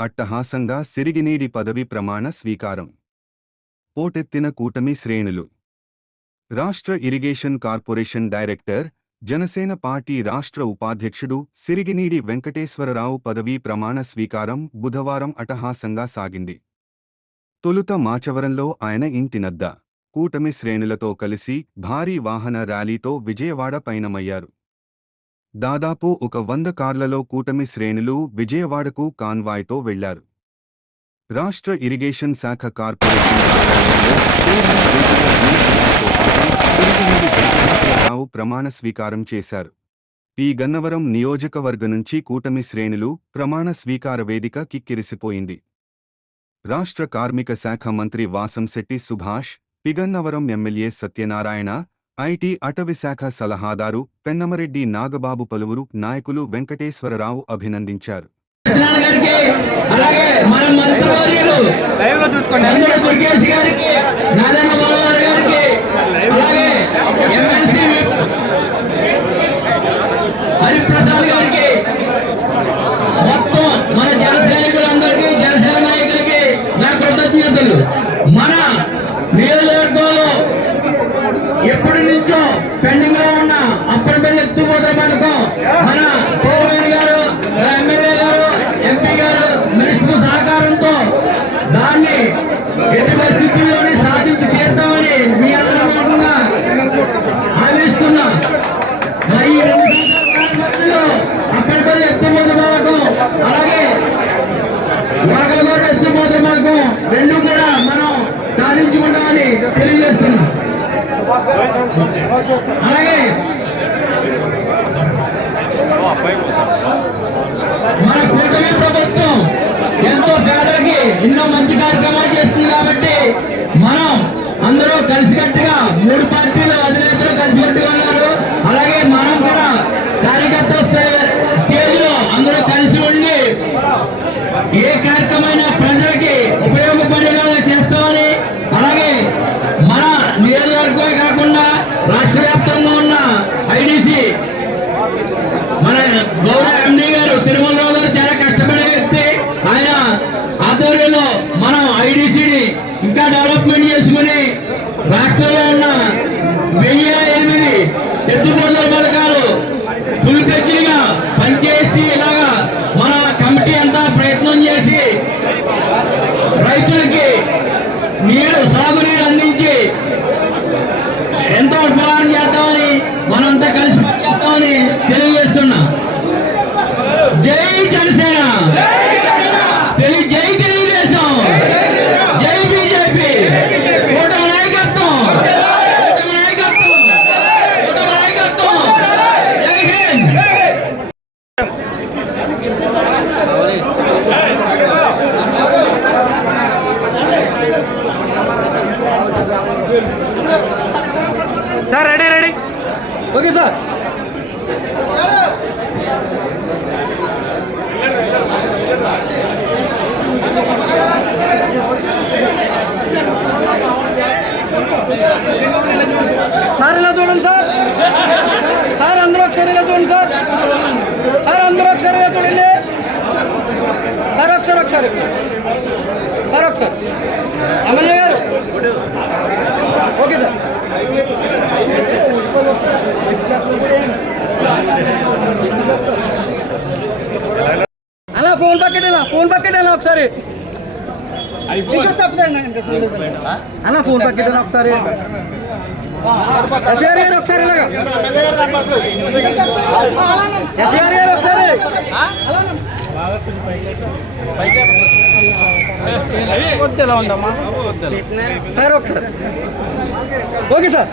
అట్టహాసంగా సిరిగినీడి పదవి ప్రమాణ స్వీకారం. పోటెత్తిన కూటమి శ్రేణులు. రాష్ట్ర irrigation corporation director Janasena party రాష్ట్ర ఉపాధ్యక్షుడు సిరిగినీడి వెంకటేశ్వరరావు పదవీ ప్రమాణ స్వీకారం బుధవారం అటహాసంగా సాగింది. తొలుత మాచవరంలో ఆయన ఇంటినద్ద కూటమి శ్రేణులతో కలిసి భారీ వాహన ర్యాలీతో విజయవాడ పయనమయ్యారు. దాదాపు ఒక వంద కార్లలో కూటమి శ్రేణులు విజయవాడకు కాన్వాయ్తో వెళ్ళారు రాష్ట్ర ఇరిగేషన్ శాఖ కార్పొరేషన్ కార్యాలయంలో ప్రమాణ స్వీకారం చేశారు. పి. గన్నవరం నియోజకవర్గ నుంచి కూటమి శ్రేణులు ప్రమాణ స్వీకార వేదిక కిక్కిరిసిపోయింది. రాష్ట్ర కార్మిక శాఖ మంత్రి వాసంశెట్టి సుభాష్ పిగన్నవరం ఎమ్మెల్యే సత్యనారాయణ ఐటీ అటవీశాఖ సలహాదారు పెన్నమరెడ్డి నాగబాబు పలువురు నాయకులు వెంకటేశ్వరరావు అభినందించారు. మన హరిప్రసాద్ గారికి మొత్తం జన సైనికులందరికీ జనసేన నాయకులకి నా కృతజ్ఞతలు. మన నియోజకవర్గంలో নাকি నియోజకవర్గమే కాకుండా రాష్ట్ర వ్యాప్తంగా ఉన్న ఐడిసి మన గౌరవ ఎండి గారు తిరుమలలో గారు చాలా కష్టపడే వ్యక్తి. ఆయన ఆధ్వర్యంలో మనం ఐడిసిని ఇంకా డెవలప్మెంట్ చేసుకుని రాష్ట్రంలో sir ready ready. Okay sir. Sir ఇలా చూడండి సార్. సార్ అందరూ ఒకసారి ఇలా చూడండి సార్. సార్ అందరూ ఒకసారి ఇలా చూడండి. సార్ ఒకసారి ఒకసారి సార్ ఒకసారి. ఎమ్మెల్యే గారు. Okay sir. ఫోన్ పక్కడేనా ఫోన్ పక్కడేనా ఒకసారి. అన్న ఫోన్ పక్కడేనా ఒకసారి. ఎస్ఆర్ గారు ఒకసారి ఎస్ఆర్ గారు ఒకసారి. వద్దులా ఉండమ్మా సార్ ఒకసారి. Okay sir.